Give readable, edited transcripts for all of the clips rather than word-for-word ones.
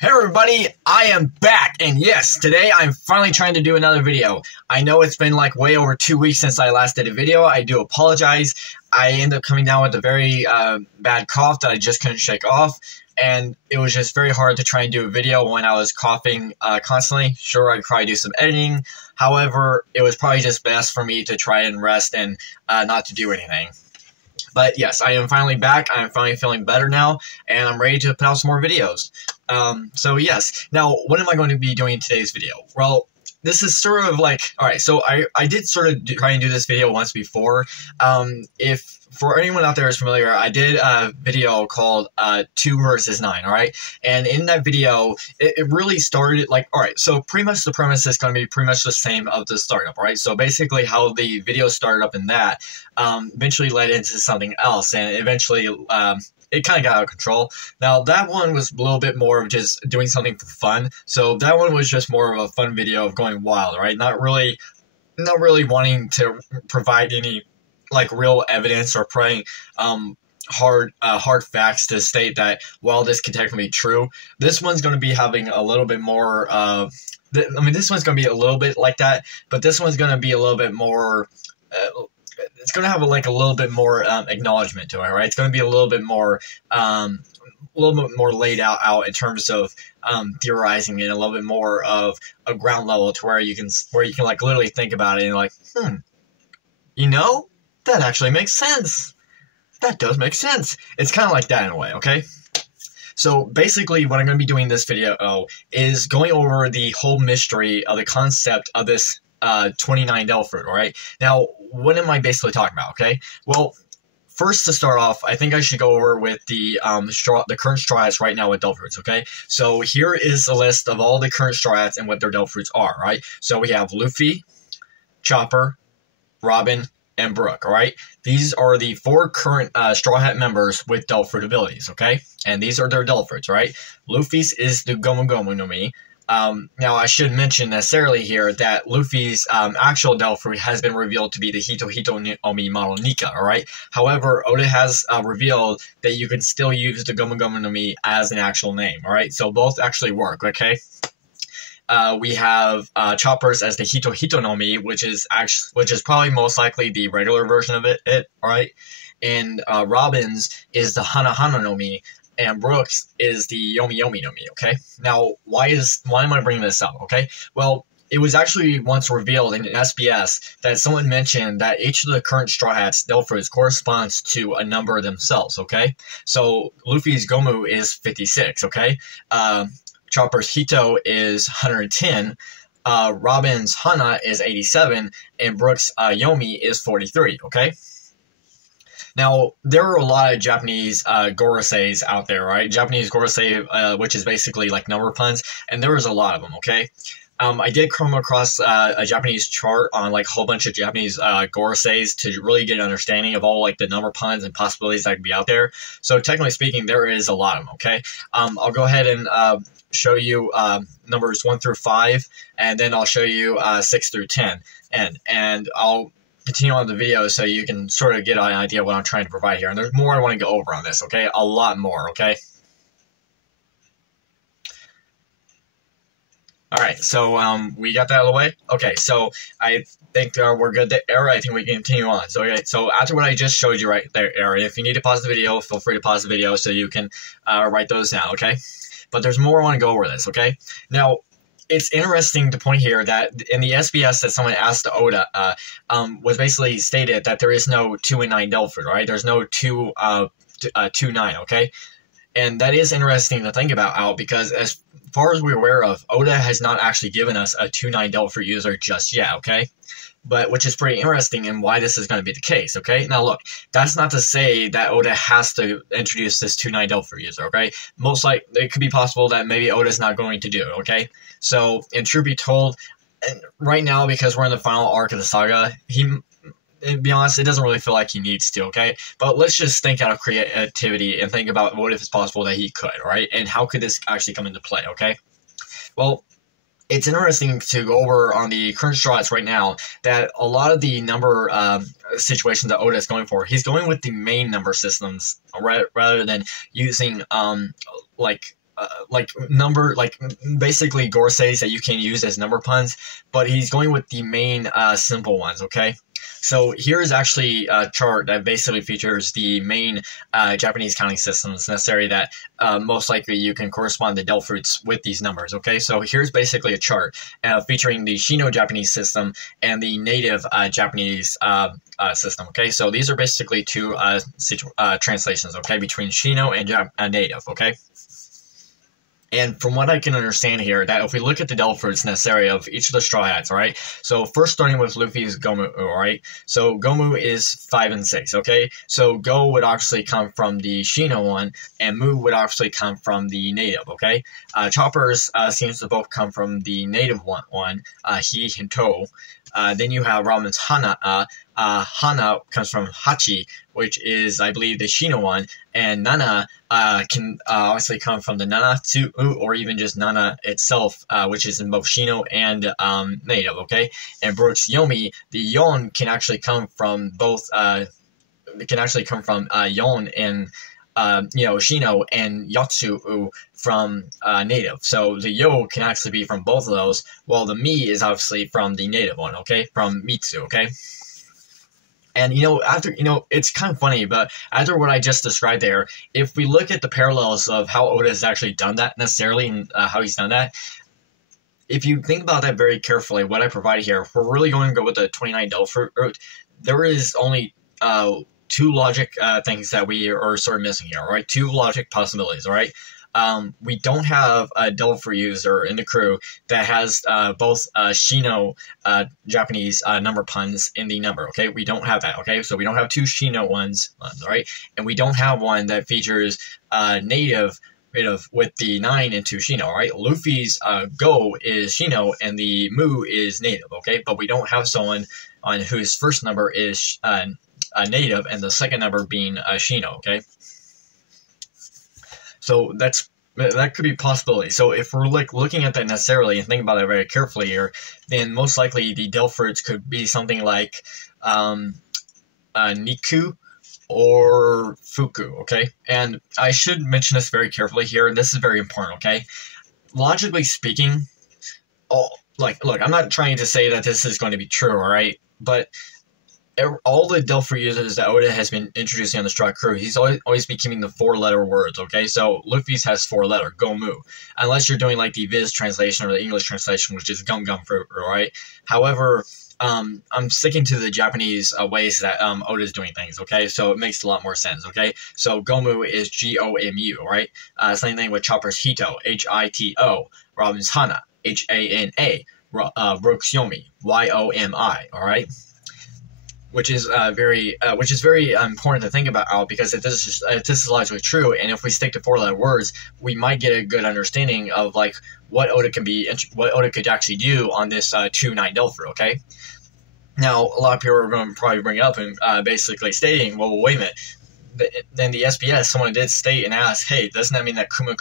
Hey everybody, I am back, and yes, today I'm finally trying to do another video. I know it's been like way over 2 weeks since I last did a video. I do apologize. I ended up coming down with a very bad cough that I just couldn't shake off, and it was just very hard to try and do a video when I was coughing constantly. Sure, I'd probably do some editing. However, it was probably just best for me to try and rest and not to do anything. But yes, I am finally back. I am finally feeling better now, and I'm ready to put out some more videos. So yes, now what am I going to be doing in today's video? Well, this is sort of like, alright, so I did sort of try and do this video once before. If for anyone out there is familiar, I did a video called 2 versus 9, alright? And in that video, it really started like, alright, so pretty much the premise is going to be pretty much the same of the startup, right? So basically how the video started up in that eventually led into something else, and eventually it kind of got out of control. Now, that one was a little bit more of just doing something for fun. So that one was just more of a fun video of going wild, right? Not really wanting to provide any like real evidence or putting hard facts to state that while this could technically be true, this one's going to be having a little bit more. This one's going to be a little bit like that, but this one's going to be a little bit more. It's going to have a little bit more acknowledgement to it, right? It's going to be a little bit more laid out in terms of theorizing and a little bit more of a ground level to where you can like literally think about it and like, that actually makes sense. That does make sense. It's kind of like that in a way, okay? So basically what I'm going to be doing in this video is going over the whole mystery of the concept of this 29 Devil Fruit, alright? Now, what am I basically talking about, okay? Well, first to start off, I think I should go over with the current Straw Hats right now with Devil Fruits, okay? So here is a list of all the current Straw Hats and what their Devil Fruits are, right? So we have Luffy, Chopper, Robin, and Brook, alright? These are the 4 current Straw Hat members with Devil Fruit abilities, okay? And these are their Devil Fruits, right? Luffy's is the Gomu Gomu no Mi. Now, I should mention necessarily here that Luffy's actual Devil Fruit has been revealed to be the Hito Hito no Mi model Nika, alright? However, Oda has revealed that you can still use the Gomu Gomu no Mi as an actual name, alright? So both actually work, okay? We have Chopper's as the Hito Hito no Mi, which is probably most likely the regular version of it, alright? And Robin's is the Hana Hana no Mi, and Brooks is the Yomi Yomi no Mi, okay? Now, why am I bringing this up, okay? Well, it was actually once revealed in SBS that someone mentioned that each of the current Straw Hats Devil Fruits corresponds to a number themselves, okay? So, Luffy's Gomu is 56, okay? Chopper's Hito is 110, Robin's Hana is 87, and Brooks' Yomi is 43, okay? Now, there are a lot of Japanese goroseis out there, right? Japanese gorosei, which is basically like number puns, and there is a lot of them, okay? I did come across a Japanese chart on like a whole bunch of Japanese goroseis to really get an understanding of all like the number puns and possibilities that could be out there. So technically speaking, there is a lot of them, okay? I'll go ahead and show you numbers 1 through 5, and then I'll show you 6 through 10, and I'll continue on the video so you can sort of get an idea of what I'm trying to provide here. And there's more I want to go over on this, okay? A lot more, okay? Alright, so we got that out of the way? Okay, so I think we're good there. I think we can continue on. So, okay, so after what I just showed you right there, Aaron, if you need to pause the video, feel free to pause the video so you can write those down, okay? But there's more I want to go over this, okay? Now, it's interesting to point here that in the SBS that someone asked Oda was basically stated that there is no 2 and 9 Devil Fruit, right? There's no 2 9, okay? And that is interesting to think about, Al, because as far as we're aware of, Oda has not actually given us a 2 9 Devil Fruit user just yet, okay? But which is pretty interesting and why this is going to be the case, okay? Now look, that's not to say that Oda has to introduce this 2 9 Devil Fruit user, okay? Most likely, it could be possible that maybe Oda's not going to do it, okay? So, and truth be told, right now, because we're in the final arc of the saga, to be honest, it doesn't really feel like he needs to, okay? But let's just think out of creativity and think about what if it's possible that he could, right? And how could this actually come into play, okay? Well, it's interesting to go over on the current Straw Hats right now that a lot of the number situations that Oda is going for, he's going with the main number systems rather than using basically Gore says that you can use as number puns, but he's going with the main simple ones, okay? So here's actually a chart that basically features the main Japanese counting systems necessary that most likely you can correspond the Delft roots with these numbers, okay? So here's basically a chart featuring the Shino-Japanese system and the native Japanese system, okay? So these are basically two translations, okay, between Shino and native, okay? And from what I can understand here, that if we look at the Delft roots necessary of each of the Straw Hats, all right? So first starting with Luffy's Gomu, all right? So Gomu is 5 and 6, okay? So Go would actually come from the Shino one, and Mu would actually come from the native, okay? Chopper's seems to both come from the native one, He and To. Then you have Robin's Hana. Hana comes from Hachi, which is, I believe, the Shino one, and Nana can obviously come from the Nana to or even just Nana itself, which is in both Shino and native, okay? And Brooks Yomi, the Yon can actually come from both, Yon and Shino, and Yotsu from native. So the Yo can actually be from both of those, while the Mi is obviously from the native one, okay? From Mitsu, okay? And, it's kind of funny, but after what I just described there, if we look at the parallels of how Oda has actually done that necessarily and how he's done that, if you think about that very carefully, what I provide here, if we're really going to go with the 29 Delft route, there is only two logic things that we are sort of missing here, right? Two logic possibilities, all right? We don't have a Delft user in the crew that has both Shino Japanese number puns in the number, okay? We don't have that, okay? So we don't have two Shino ones, right? And we don't have one that features native with the 9 into Shino, right? Luffy's Go is Shino and the Mu is native, okay? But we don't have someone on whose first number is native and the second number being Shino, okay? So that could be a possibility. So if we're looking at that necessarily and thinking about it very carefully here, then most likely the Delft roots could be something like Niku or Fuku, okay? And I should mention this very carefully here, and this is very important, okay? Logically speaking, look, I'm not trying to say that this is going to be true, all right? But all the Delft users that Oda has been introducing on the Straw Crew, he's always been keeping the 4-letter words, okay? So Luffy's has 4-letter, Gomu. Unless you're doing like the Viz translation or the English translation, which is Gum Gum Fruit, right? However, I'm sticking to the Japanese ways that Oda's doing things, okay? So it makes a lot more sense, okay? So Gomu is Gomu, right? Same thing with Chopper's Hito, Hito. Robin's Hana, Hana. Brooks Yomi, Yomi, all right? Which is very important to think about because if this is logically true, and if we stick to 4-letter words, we might get a good understanding of like what Oda could actually do on this 2-9 Delft, okay? Now, a lot of people are going to probably bring it up and basically stating, well, wait a minute. Then the SBS, someone did state and ask, hey, doesn't that mean that Kuma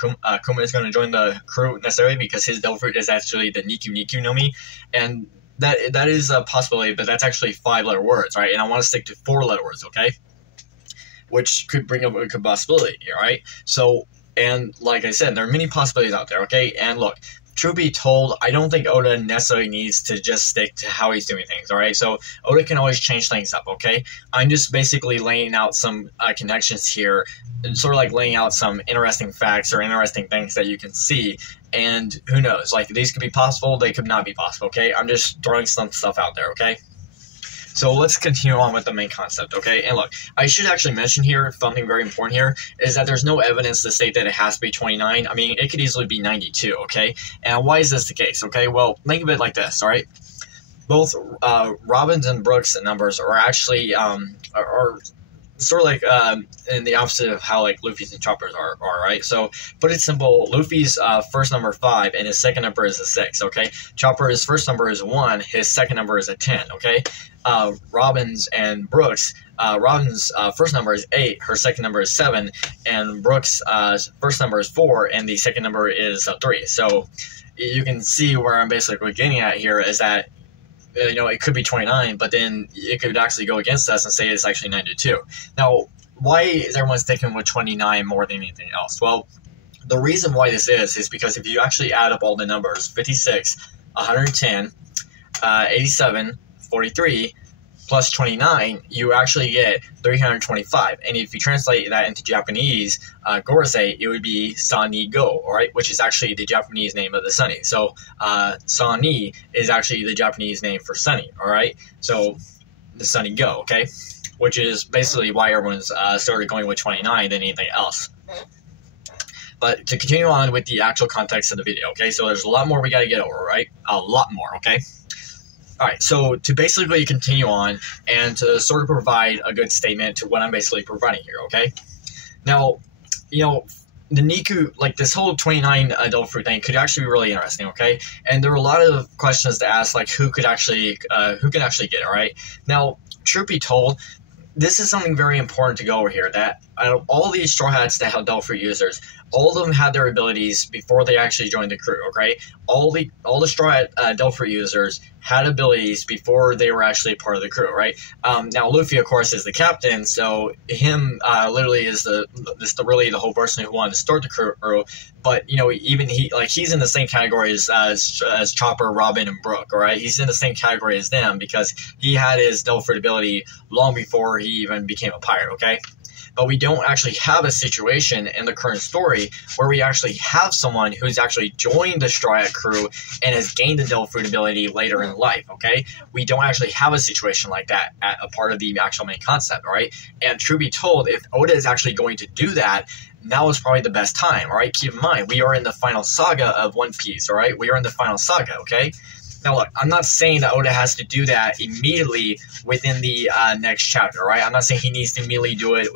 is going to join the crew necessarily because his Delft is actually the Niku Niku Nomi? And that is a possibility, but that's actually 5-letter words, right? And I want to stick to 4-letter words, okay? Which could bring up a good possibility, right? So, and like I said, there are many possibilities out there, okay? And look, truth be told, I don't think Oda necessarily needs to just stick to how he's doing things, all right? So Oda can always change things up, okay? I'm just basically laying out some connections here, and sort of like laying out some interesting facts or interesting things that you can see. And who knows, like these could be possible, they could not be possible, okay? I'm just throwing some stuff out there, okay? So let's continue on with the main concept, okay? And look, I should actually mention here, something very important here, is that there's no evidence to state that it has to be 29. I mean, it could easily be 92, okay? And why is this the case, okay? Well, think of it like this, all right? Both Robin's and Brooks' numbers are actually, are sort of like in the opposite of how like Luffy's and Chopper's are, right? So put it simple, Luffy's first number 5 and his second number is a 6, okay? Chopper's first number is 1, his second number is a 10, okay? Robin's and Brooks, Robin's first number is 8, her second number is 7, and Brooks' first number is 4, and the second number is 3. So you can see where I'm basically getting at here is that it could be 29, but then it could actually go against us and say it's actually 92. Now, why is everyone sticking with 29 more than anything else? Well, The reason why this is because if you actually add up all the numbers, 56, 110, 87, 43, plus 29, you actually get 325. And if you translate that into Japanese, Gorosei, it would be Sani Go, alright, which is actually the Japanese name of the sunny. So Sani is actually the Japanese name for sunny, alright? So the sunny Go, okay? Which is basically why everyone's started going with 29 than anything else. But to continue on with the actual context of the video, okay? So there's a lot more we got to get over, right? A lot more, okay? Alright, so to basically continue on and to sort of provide a good statement to what I'm basically providing here, okay? Now, you know, the Niku, like this whole 29 adult fruit thing could actually be really interesting, okay? And there were a lot of questions to ask, like who could actually get it, right? Now, truth be told, this is something very important to go over here, that out of all these Straw Hats that have adult fruit users, all of them had their abilities before they actually joined the crew, okay? All the Straw Hat adult fruit users had abilities before they were actually part of the crew, right? Now, Luffy, of course, is the captain, so him literally is really the whole person who wanted to start the crew. But, you know, even he's in the same category as Chopper, Robin, and Brook, all right? He's in the same category as them because he had his adult fruit ability long before he even became a pirate, okay? But we don't actually have a situation in the current story where we actually have someone who's actually joined the Straw Hat crew and has gained the adult fruit ability later in life, okay? We don't actually have a situation like that at a part of the actual main concept, all right? And truth be told, if Oda is actually going to do that, now is probably the best time, all right? Keep in mind, we are in the final saga of One Piece, all right? We are in the final saga, okay? Now, look, I'm not saying that Oda has to do that immediately within the next chapter, right? I'm not saying he needs to immediately do it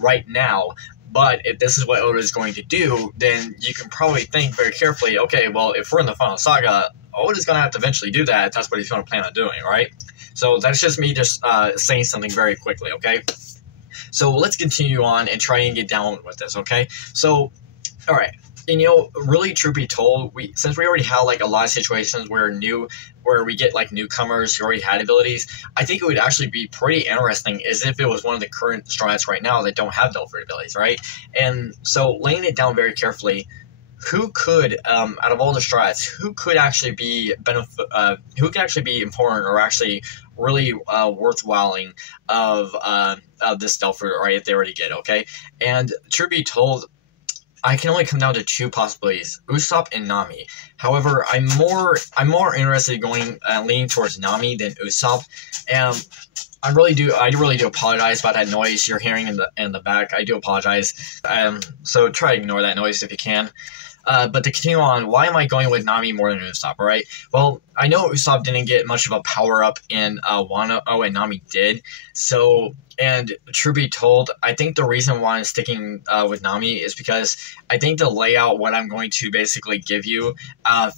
right now. But if this is what Oda is going to do, then you can probably think very carefully, okay, well, if we're in the final saga, Oda's going to have to eventually do that if that's what he's going to plan on doing, right? So that's just me just saying something very quickly, okay? So let's continue on and try and get down with this, okay? So, all right. And, you know, really, truth be told, since we already have, like, a lot of situations where we get, like, newcomers who already had abilities, I think it would actually be pretty interesting as if it was one of the current Straw Hats right now that don't have adult fruit abilities, right? And so, laying it down very carefully, who could, out of all the Straw Hats, who could actually be important or actually really worthwhiling of this adult fruit, right, if they already get, okay? And truth be told, I can only come down to two possibilities: Usopp and Nami. However, I'm more interested in leaning towards Nami than Usopp, and I really do apologize about that noise you're hearing in the back. I do apologize. So try to ignore that noise if you can. But to continue on, why am I going with Nami more than Usopp, alright? Well, I know Usopp didn't get much of a power-up in Wano, and Nami did. So, and truth be told, I think the reason why I'm sticking with Nami is because I think the layout, what I'm going to basically give you,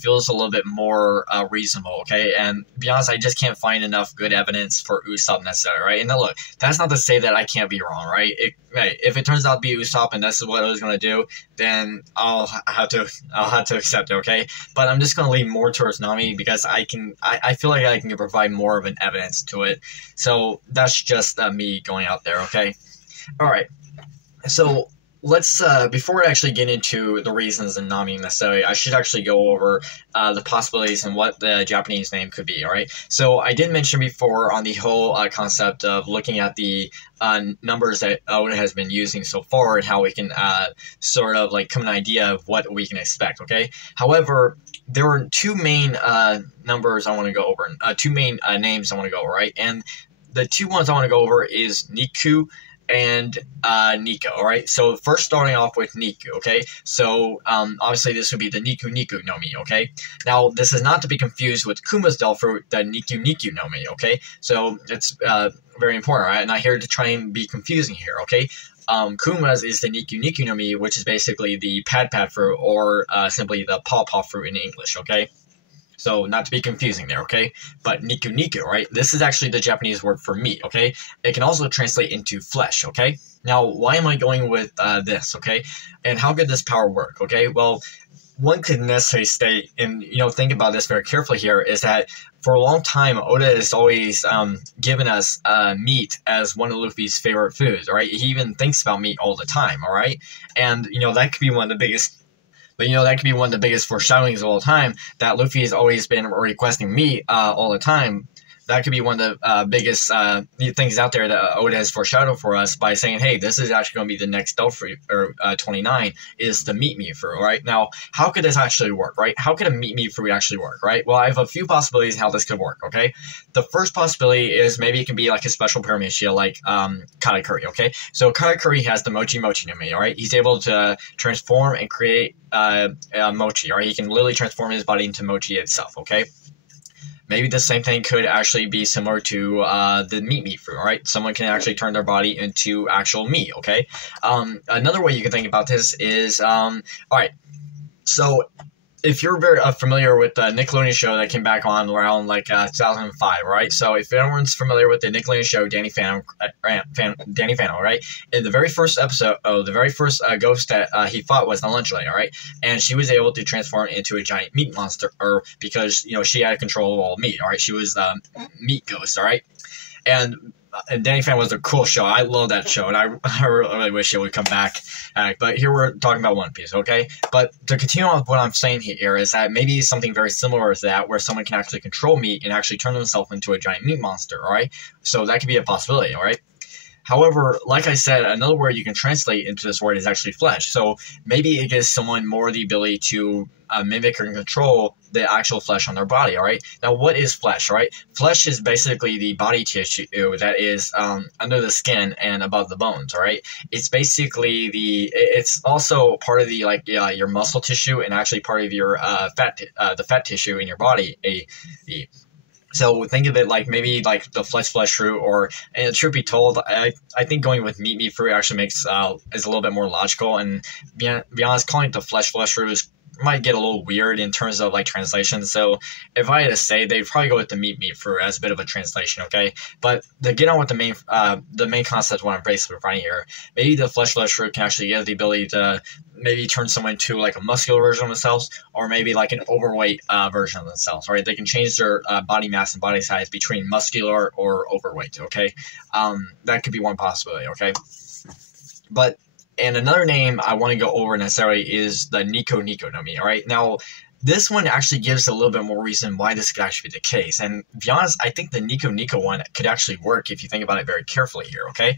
feels a little bit more reasonable, okay? And to be honest, I just can't find enough good evidence for Usopp necessarily, right? And now look, that's not to say that I can't be wrong, right? If it turns out to be Usopp and this is what I was going to do, then I'll have to accept it, okay? But I'm just going to lean more towards Nami because I feel like I can provide more of an evidence to it. So that's just me going out there, okay? All right. So let's before I actually get into the reasons in Nami necessarily, I should actually go over the possibilities and what the Japanese name could be, all right? So I did mention before on the whole concept of looking at the numbers that Oda has been using so far and how we can sort of like come an idea of what we can expect, okay? However, there are two main numbers I want to go over, two main names I want to go over, right? And the two ones I want to go over is Niku and Niko, alright? So first starting off with Niku, okay? So obviously this would be the Niku Niku no Mi, okay? Now this is not to be confused with Kuma's adult fruit, the Niku Niku no Mi, okay? So it's very important, right? I'm not here to try and be confusing here, okay? Kuma's is the Niku Niku no Mi, which is basically the Pad Pad fruit or simply the Paw Paw fruit in English, okay? So, not to be confusing there, okay? But Niku Niku, right? This is actually the Japanese word for meat, okay? It can also translate into flesh, okay? Now, why am I going with this, okay? And how could this power work, okay? Well, one could necessarily state, and, you know, think about this very carefully here, is that for a long time, Oda has always given us meat as one of Luffy's favorite foods, all right? He even thinks about meat all the time, all right? And, you know, that could be one of the biggest But that could be one of the biggest foreshadowings of all time, that Luffy has always been requesting meat all the time. That could be one of the biggest things out there that Oda has foreshadowed for us by saying, hey, this is actually going to be the next Delph Fruit, or 29, is the meat fruit, right? Now, how could this actually work, right? How could a meat fruit actually work, right? Well, I have a few possibilities how this could work, okay? The first possibility is maybe it can be like a special pyramid shield like Katakuri, okay? So Katakuri has the Mochi Nami, all right? He's able to transform and create Mochi, all right? He can literally transform his body into Mochi itself, okay? Maybe the same thing could actually be similar to the meat fruit, all right? Someone can actually turn their body into actual meat, okay? Another way you can think about this is, all right, so if you're very familiar with the Nickelodeon show that came back on around like 2005, right? So if everyone's familiar with the Nickelodeon show, Danny Phantom, right? In the very first episode, the very first ghost that he fought was the lunch lady, all right? And she was able to transform into a giant meat monster, because she had control of all meat, all right? She was the meat ghost, all right? And Danny Phantom was a cool show. I love that show, and I really wish it would come back. But here we're talking about One Piece, okay? But to continue on with what I'm saying here is that maybe something very similar to that, where someone can actually control meat and actually turn themselves into a giant meat monster, all right? So that could be a possibility, all right? However, like I said, another word you can translate into this word is actually flesh. So maybe it gives someone more the ability to mimic or control the actual flesh on their body, all right? Now, what is flesh, all right? Flesh is basically the body tissue that is under the skin and above the bones, all right? It's basically it's also part of the, your muscle tissue, and actually part of your the fat tissue in your body, So think of it like maybe like the flesh fruit, and truth be told, I think going with meat fruit actually makes is a little bit more logical. And be honest, calling it the flesh fruit might get a little weird in terms of like translation. So if I had to say, they'd probably go with the meat fruit as a bit of a translation, okay? But to get on with the main concept of what I'm basically writing here, maybe the flesh fruit can actually give the ability to maybe turn someone into like a muscular version of themselves, or maybe like an overweight version of themselves, right? They can change their body mass and body size between muscular or overweight, okay? That could be one possibility, okay? And another name I want to go over necessarily is the Niko Niko Nami, all right? Now, this one actually gives a little bit more reason why this could actually be the case. And to be honest, I think the Niko Niko one could actually work if you think about it very carefully here, okay?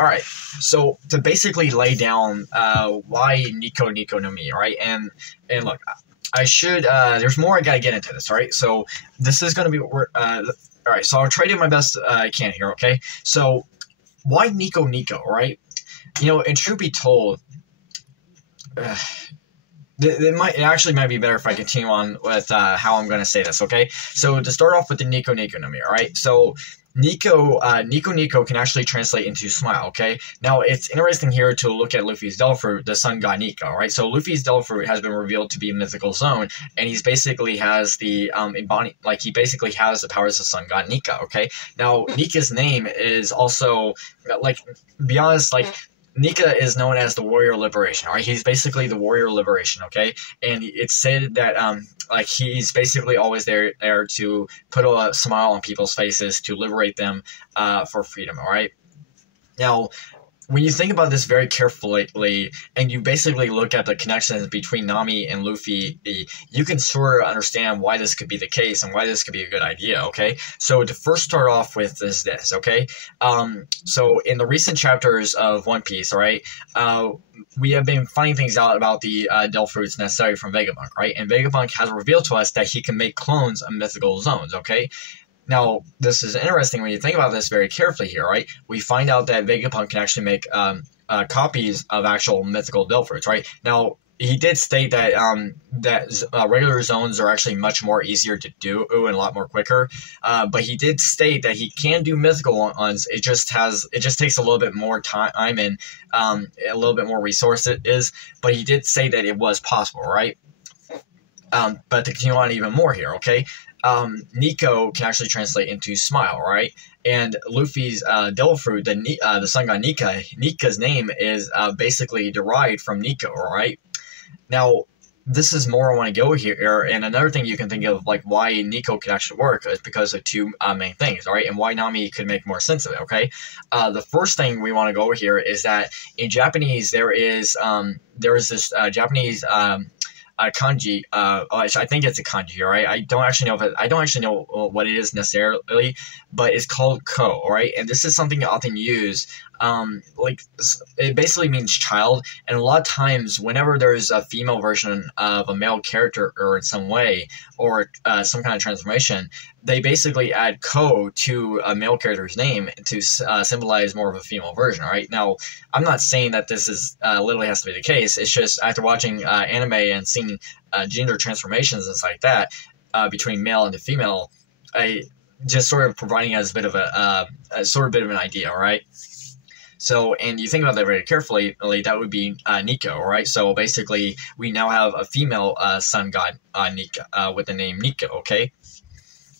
All right, so to basically lay down why Niko Niko Nami, all right? And look, I should, there's more I got to get into this, all right? So this is going to be, all right, so I'll try to do my best I can here, okay? So why Niko Niko, all right? And truth be told, it actually might be better if I continue on with how I'm going to say this, okay? So to start off with the Niko Niko Nami, all right? So Niko Niko can actually translate into smile, okay? Now, it's interesting here to look at Luffy's Delph Fruit, the Sun God Niko, all right? So Luffy's Delph Fruit has been revealed to be a mythical zone, and he's basically has the he basically has the powers of Sun God Nika, okay? Now, Nika's name is also, be honest, Nika is known as the Warrior Liberation, all right? He's basically the Warrior Liberation, okay? And it's said that, he's basically always there to put a smile on people's faces to liberate them for freedom, all right? Now, when you think about this very carefully, and you basically look at the connections between Nami and Luffy, you can sort of understand why this could be the case and why this could be a good idea, okay? So to first start off with is this, okay? So in the recent chapters of One Piece, all right, we have been finding things out about the Delph Fruits necessary from Vegapunk, right? And Vegapunk has revealed to us that he can make clones of mythical zones, okay? Now, this is interesting when you think about this very carefully here, right? We find out that Vegapunk can actually make copies of actual mythical Delph Fruits, right? Now, he did state that regular zones are actually much more easier to do and a lot more quicker. But he did state that he can do mythical ones. It just takes a little bit more time and a little bit more resources. But he did say that it was possible, right? But to continue on even more here, okay? Niko can actually translate into smile, right? And Luffy's Delph Fruit, the Sun God Nika's name is basically derived from Niko, right? Now, this is more I want to go here, and another thing you can think of, why Niko could actually work is because of two main things, all right? And why Nami could make more sense of it, okay? The first thing we want to go over here is that in Japanese, there is this Japanese kanji. I think it's a kanji, all right? I don't actually know what it is necessarily, but it's called ko, all right? And this is something I often use. Like, it basically means child, and a lot of times whenever there's a female version of a male character or in some way, or some kind of transformation, they basically add ko to a male character's name to symbolize more of a female version. All right. Now, I'm not saying that this is literally has to be the case. It's just after watching anime and seeing gender transformations and stuff like that between male and the female, I just sort of providing us a bit of an idea. All right. So, and you think about that very carefully, that would be Niko, all right? So basically, we now have a female sun god, Nika, with the name Niko, okay?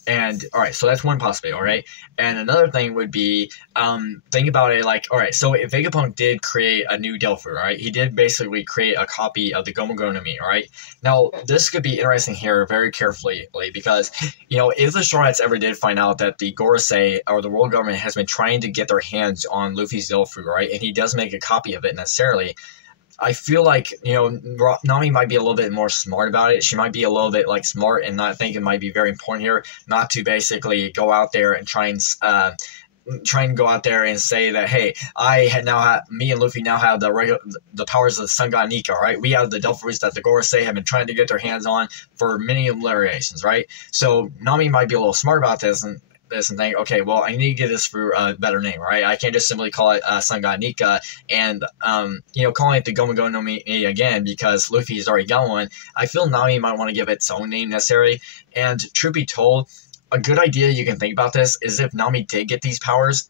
And, all right, so that's one possibility, all right? And another thing would be, think about it like, all right, so if Vegapunk did create a new Delphi, all right? He did basically create a copy of the Gomu-Go-No-Mi, all right? Now, this could be interesting here very carefully, because, you know, if the Straw Hats ever did find out that the Gorosei, or the world government, has been trying to get their hands on Luffy's Delphi, right? And he does make a copy of it necessarily, I feel like, you know, Nami might be a little bit more smart about it. She might be a little bit, like, smart and not think it might be very important here not to basically go out there and try and go out there and say that, hey, me and Luffy now have the powers of the Sun God Nika, right? We have the Delphis that the Gorosei have been trying to get their hands on for many generations, right? So Nami might be a little smart about this and think, okay, well, I need to get this for a better name, right? I can't just simply call it Sun God Nika and, you know, calling it the Gomu-Go-No-Mi again because Luffy's already got one. I feel Nami might want to give it its own name necessary. And truth be told, a good idea you can think about this is if Nami did get these powers,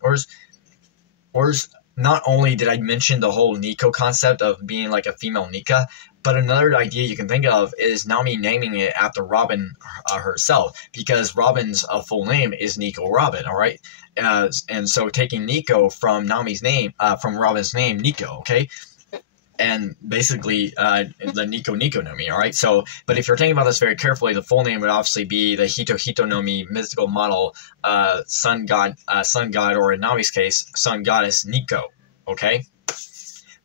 or not only did I mention the whole Niko concept of being like a female Nika, but another idea you can think of is Nami naming it after Robin herself, because Robin's full name is Nico Robin, all right? And so taking Nico from Nami's name, from Robin's name, Nico, okay? And basically, the Niko Niko no Mi, all right? So, but if you're thinking about this very carefully, the full name would obviously be the Hito Hito no Mi mystical model sun god, or in Nami's case, sun goddess Niko, okay?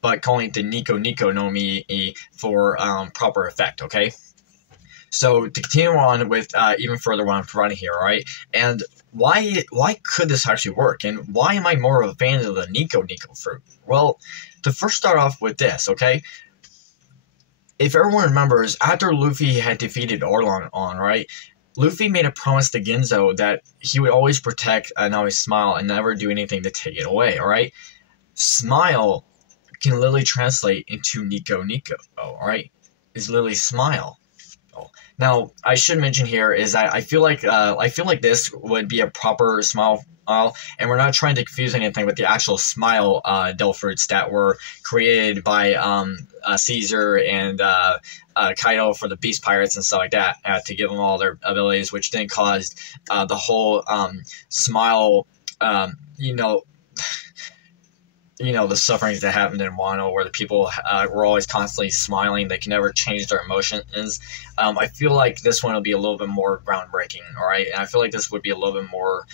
But calling it the Niko Niko no Mi for proper effect, okay? So to continue on with even further what I'm providing here, all right? And why could this actually work? And why am I more of a fan of the Niko Niko fruit? Well, to first start off with this, okay? If everyone remembers, after Luffy had defeated Orlon, right? Luffy made a promise to Ginzo that he would always protect Nami's smile and never do anything to take it away, all right? Smile can literally translate into Niko Niko, all right? It's literally smile. Now, I should mention here is that I feel like this would be a proper smile, and we're not trying to confuse anything with the actual smile Delfruits that were created by Caesar and Kaido for the Beast Pirates and stuff like that to give them all their abilities, which then caused the whole smile, the sufferings that happened in Wano, where the people were always constantly smiling. They can never change their emotions. I feel like this one will be a little bit more groundbreaking, all right? And I feel like this would be a little bit more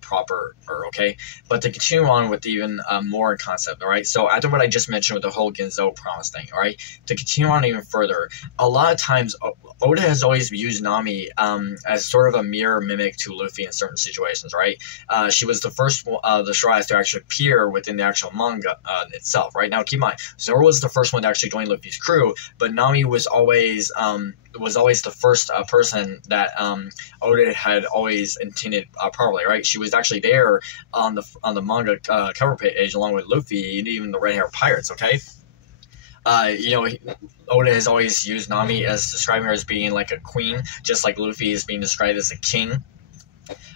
proper, okay? But to continue on with even more concept, all right? So after what I just mentioned with the whole Ginzo promise thing, all right? To continue on even further, a lot of times Oda has always used Nami as sort of a mirror mimic to Luffy in certain situations, right? She was the first the Straw Hats to actually appear within the actual manga itself, right? Now keep in mind, Zoro was the first one to actually join Luffy's crew, but Nami was always the first person that Oda had always intended properly, right? She was actually there on the manga cover page along with Luffy and even the Red Hair Pirates, okay? Oda has always used Nami as describing her as being like a queen, just like Luffy is being described as a king.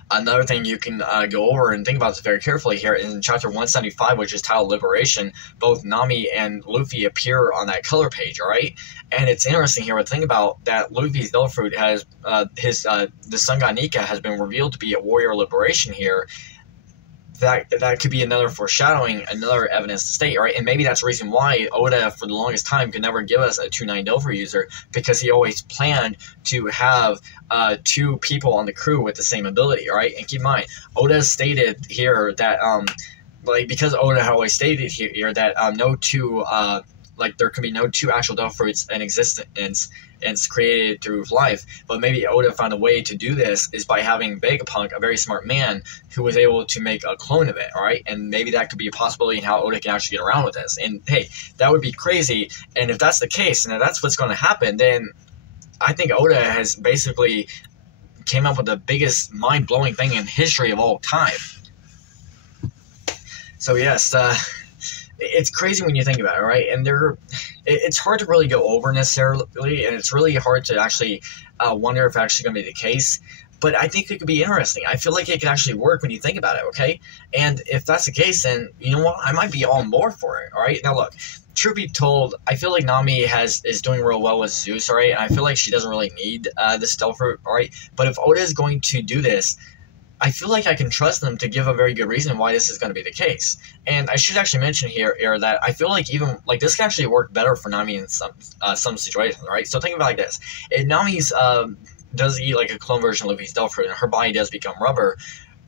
Another thing you can go over and think about this very carefully here in chapter 175, which is titled Liberation, both Nami and Luffy appear on that color page, all right? And it's interesting here to think about that Luffy's Delfruit has the Sun God Nika has been revealed to be a warrior liberation here. That could be another foreshadowing, another evidence to state, right? And maybe that's the reason why Oda, for the longest time, could never give us a 2-9 Delphi user, because he always planned to have two people on the crew with the same ability, all right? And keep in mind, Oda stated here that, because Oda had always stated here that no two like there can be no two actual devil fruits in existence, and it's created through life. But maybe Oda found a way to do this is by having Vegapunk, a very smart man, who was able to make a clone of it, all right? And maybe that could be a possibility in how Oda can actually get around with this. And hey, that would be crazy. And if that's the case, and if that's what's going to happen, then I think Oda has basically came up with the biggest mind-blowing thing in history of all time. So yes, it's crazy when you think about it, right? And it's hard to really go over necessarily, and it's really hard to actually wonder if it's actually going to be the case. But I think it could be interesting. I feel like it could actually work when you think about it, okay? And if that's the case, then you know what? I might be all on board for it, all right? Now look, truth be told, I feel like Nami is doing real well with Zeus, all right? And I feel like she doesn't really need this stealth fruit, all right? But if Oda is going to do this, I feel like I can trust them to give a very good reason why this is going to be the case. And I should actually mention here that I feel like even like this can actually work better for Nami in some situations, right? So think about it like this: if Nami's does eat like a clone version of Luffy's stealth fruit, and her body does become rubber,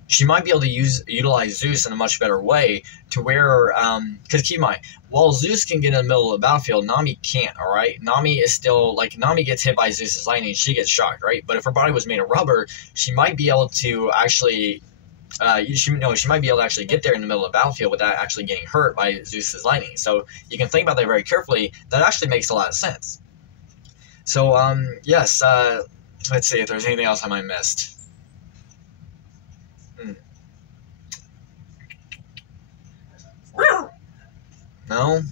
she might be able to utilize Zeus in a much better way to where, because keep in mind, while Zeus can get in the middle of the battlefield, Nami can't, all right? Nami is still, like, Nami gets hit by Zeus's lightning, she gets shocked, right? But if her body was made of rubber, she might be able to actually, she might be able to actually get there in the middle of the battlefield without actually getting hurt by Zeus's lightning. So you can think about that very carefully. That actually makes a lot of sense. So, yes, let's see if there's anything else I might have missed. No?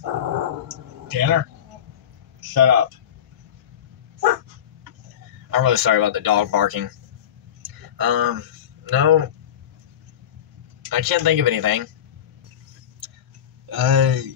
Tanner? Shut up. I'm really sorry about the dog barking. No. I can't think of anything.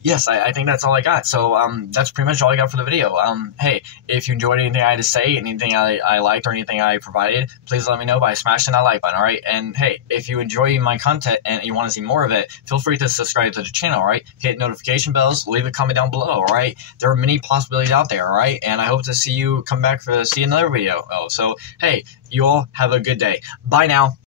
Yes, I think that's all I got. So, that's pretty much all I got for the video. Hey, if you enjoyed anything I had to say, anything I liked, or anything I provided, please let me know by smashing that like button, alright? And hey, if you enjoy my content and you want to see more of it, feel free to subscribe to the channel, alright? Hit notification bells, leave a comment down below, alright? There are many possibilities out there, alright? And I hope to see you come back to see another video. So, hey, you all have a good day. Bye now.